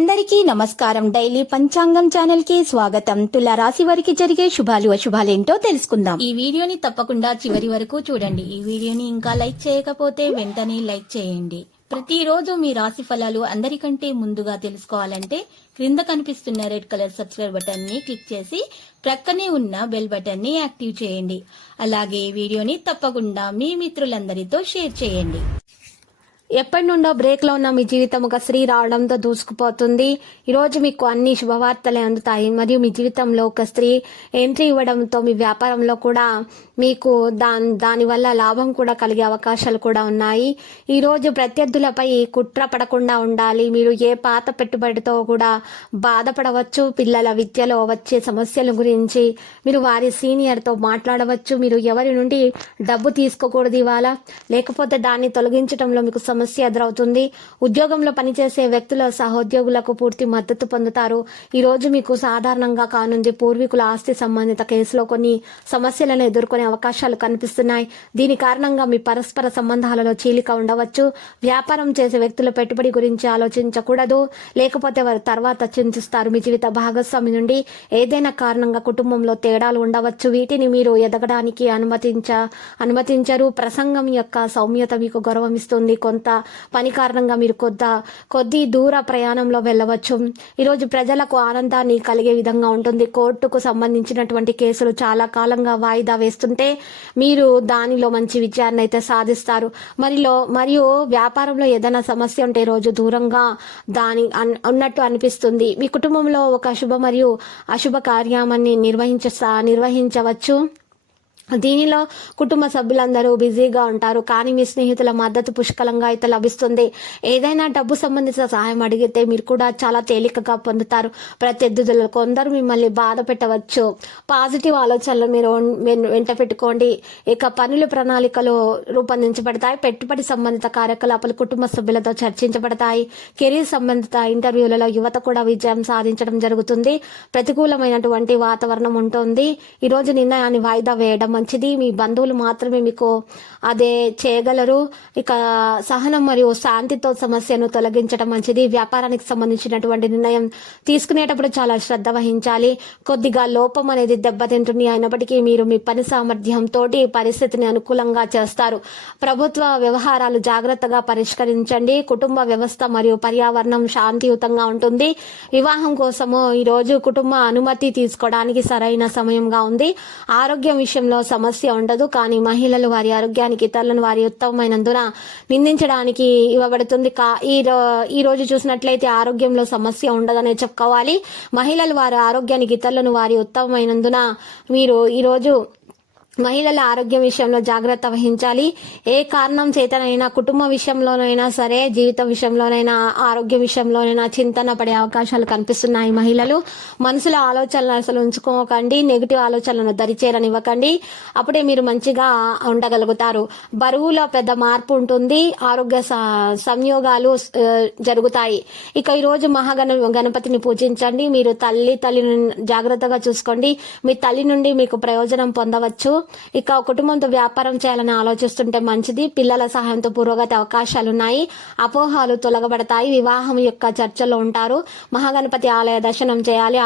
అందరికీ నమస్కారం. డైలీ పంచాంగం ఛానల్ కి స్వాగతం. తుల రాశి వారికి జరిగే శుభాలు అశుభాలేంటో తెలుసుకుందాం. ఈ వీడియోని తప్పకుండా చివరి వరకు చూడండి. ఈ వీడియోని ఇంకా లైక్ చేయకపోతే వెంటనే లైక్ చేయండి. ప్రతిరోజు మీ రాశి ఫలాలు అందరికంటే ముందుగా తెలుసుకోవాలంటే క్రింద కనిపిస్తున్న రెడ్ కలర్ సబ్స్క్రైబ్ బటన్ ని క్లిక్ చేసి ప్రక్కనే ఉన్న బెల్ బటన్ ని యాక్టివ్ చేయండి. అలాగే ఈ వీడియోని తప్పకుండా మీ మిత్రులందరితో షేర్ చేయండి. ఎప్పటి నుండో బ్రేక్ లో ఉన్న మీ జీవితం ఒక స్త్రీ రావడంతో దూసుకుపోతుంది. ఈరోజు మీకు అన్ని శుభవార్తలే అందుతాయి మరియు మీ జీవితంలో ఒక స్త్రీ ఎంట్రీ ఇవ్వడంతో మీ వ్యాపారంలో కూడా మీకు దాని వల్ల లాభం కూడా కలిగే అవకాశాలు కూడా ఉన్నాయి. ఈ రోజు ప్రత్యర్థులపై కుట్ర పడకుండా ఉండాలి. మీరు ఏ పాత పెట్టుబడితో కూడా బాధపడవచ్చు. పిల్లల విద్యలో వచ్చే సమస్యల గురించి మీరు వారి సీనియర్తో మాట్లాడవచ్చు. మీరు ఎవరి నుండి డబ్బు తీసుకోకూడదు ఇవాళ, లేకపోతే దాన్ని తొలగించడంలో మీకు సమస్య ఎదురవుతుంది. ఉద్యోగంలో పనిచేసే వ్యక్తుల సహోద్యోగులకు పూర్తి మద్దతు పొందుతారు. ఈ రోజు మీకు సాధారణంగా కానుంది. పూర్వీకుల ఆస్తి సంబంధిత కేసులో కొన్ని సమస్యలను ఎదుర్కొనే అవకాశాలు కనిపిస్తున్నాయి. దీని కారణంగా మీ పరస్పర సంబంధాలలో చీలిక ఉండవచ్చు. వ్యాపారం చేసే వ్యక్తుల పెట్టుబడి గురించి ఆలోచించకూడదు, లేకపోతే వారు తర్వాత చింతిస్తారు. మీ జీవిత భాగస్వామి నుండి ఏదైనా కారణంగా కుటుంబంలో తేడాలు ఉండవచ్చు. వీటిని మీరు ఎదగడానికి అనుమతించరు. ప్రసంగం యొక్క సౌమ్యత మీకు గౌరవం ఇస్తుంది. కొంత పని కారణంగా మీరు కొద్ది దూర ప్రయాణంలో వెళ్ళవచ్చు. ఈరోజు ప్రజలకు ఆనందాన్ని కలిగే విధంగా ఉంటుంది. కోర్టుకు సంబంధించినటువంటి కేసులు చాలా కాలంగా వాయిదా వేస్తుంటే మీరు దానిలో మంచి విజయాన్ని అయితే సాధిస్తారు. మరియు వ్యాపారంలో ఏదైనా సమస్య ఉంటే రోజు దూరంగా ఉన్నట్టు అనిపిస్తుంది. మీ కుటుంబంలో ఒక శుభ మరియు అశుభ కార్యాన్ని నిర్వహించవచ్చు. దీనిలో కుటుంబ సభ్యులందరూ బిజీగా ఉంటారు, కానీ మీ స్నేహితుల మద్దతు పుష్కలంగా అయితే లభిస్తుంది. ఏదైనా డబ్బు సంబంధించిన సహాయం అడిగితే మీరు కూడా చాలా తేలికగా పొందుతారు. ప్రత్యర్థులు కొందరు మిమ్మల్ని బాధ పెట్టవచ్చు. పాజిటివ్ ఆలోచనలు మీరు వెంట పెట్టుకోండి. ఇక పనుల ప్రణాళికలు రూపొందించబడతాయి. పెట్టుబడి సంబంధిత కార్యకలాపాలు కుటుంబ సభ్యులతో చర్చించబడతాయి. కెరీర్ సంబంధిత ఇంటర్వ్యూలలో యువత కూడా విజయం సాధించడం జరుగుతుంది. ప్రతికూలమైనటువంటి వాతావరణం ఉంటుంది. ఈరోజు నిర్ణయాన్ని వాయిదా వేయడం మంచిది. మీ బంధువులు మాత్రమే మీకు అదే చేయగలరు. ఇక సహనం మరియు శాంతితో సమస్యను తొలగించడం మంచిది. వ్యాపారానికి సంబంధించినటువంటి నిర్ణయం తీసుకునేటప్పుడు చాలా శ్రద్ధ వహించాలి. కొద్దిగా లోపం అనేది దెబ్బతింటుంది. అయినప్పటికీ మీరు మీ పని సామర్థ్యంతో పరిస్థితిని అనుకూలంగా చేస్తారు. ప్రభుత్వ వ్యవహారాలు జాగ్రత్తగా పరిష్కరించండి. కుటుంబ వ్యవస్థ మరియు పర్యావరణం శాంతియుతంగా ఉంటుంది. వివాహం కోసము ఈరోజు కుటుంబ అనుమతి తీసుకోవడానికి సరైన సమయంగా ఉంది. ఆరోగ్యం విషయంలో సమస్య ఉండదు, కానీ మహిళలు వారి ఆరోగ్యానికి ఇతరులను వారి ఉత్తమమైనందున నిందించడానికి ఇవ్వబడుతుంది. ఈ రోజు చూసినట్లయితే ఆరోగ్యంలో సమస్య ఉండదనే చెప్పుకోవాలి. మహిళలు వారి ఆరోగ్యానికి ఇతరులను వారి ఉత్తమమైనందున మీరు ఈరోజు మహిళల ఆరోగ్యం విషయంలో జాగ్రత్త వహించాలి. ఏ కారణం చేతనైనా కుటుంబ విషయంలోనైనా సరే, జీవిత విషయంలోనైనా, ఆరోగ్య విషయంలోనైనా చింతన పడే అవకాశాలు కనిపిస్తున్నాయి. మహిళలు మనసులో ఆలోచనలు అసలు ఉంచుకోకండి. నెగిటివ్ ఆలోచనలను దరిచేరనివ్వకండి. అప్పుడే మీరు మంచిగా ఉండగలుగుతారు. బరువులో పెద్ద మార్పు ఉంటుంది. ఆరోగ్య సంయోగాలు జరుగుతాయి. ఇక ఈరోజు గణపతిని పూజించండి. మీరు తల్లిని జాగ్రత్తగా చూసుకోండి. మీ తల్లి నుండి మీకు ప్రయోజనం పొందవచ్చు. ఇక కుటుంబంతో వ్యాపారం చేయాలని ఆలోచిస్తుంటే మంచిది. పిల్లల సహాయంతో పురోగతి అవకాశాలున్నాయి. అపోహాలు తొలగబడతాయి. వివాహం యొక్క చర్చలో ఉంటారు. మహాగణపతి ఆలయ దర్శనం చేయాలి,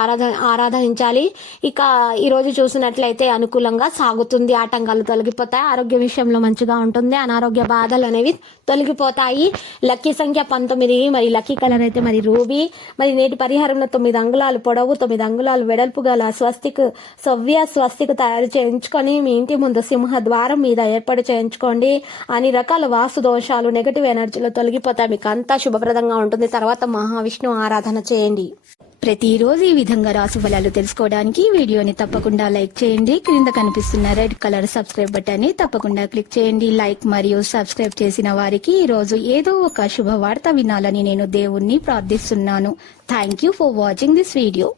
ఆరాధించాలి. ఇక ఈ రోజు చూసినట్లయితే అనుకూలంగా సాగుతుంది. ఆటంకాలు తొలగిపోతాయి. ఆరోగ్య విషయంలో మంచిగా ఉంటుంది. అనారోగ్య బాధలు అనేవి తొలగిపోతాయి. లక్కీ సంఖ్య 19, మరి లక్కీ కలర్ అయితే మరి రూబీ. మరి నేటి పరిహారంలో 9 అంగుళాలు పొడవు, 9 అంగుళాలు వెడల్పు గల స్వస్తిక్ తయారు చేయించుకొని మీ ఇంటి ముందు సింహ ద్వారం మీద ఏర్పాటు చేయించుకోండి. అన్ని రకాల వాస్తు దోషాలు, నెగటివ్ ఎనర్జీలు తొలగిపోతాయి. మీకు అంతా శుభప్రదంగా ఉంటుంది. తర్వాత మహావిష్ణు ఆరాధన చేయండి. ప్రతిరోజు ఈ విధంగా రాశి ఫలాలు తెలుసుకోవడానికి వీడియోని తప్పకుండా లైక్ చేయండి. క్రింద కనిపిస్తున్న రెడ్ కలర్ సబ్స్క్రైబ్ బటన్ ని తప్పకుండా క్లిక్ చేయండి. లైక్ మరియు సబ్స్క్రైబ్ చేసిన వారికి ఈ రోజు ఏదో ఒక శుభవార్త వినాలని నేను దేవుణ్ణి ప్రార్థిస్తున్నాను. Thank you for watching this video.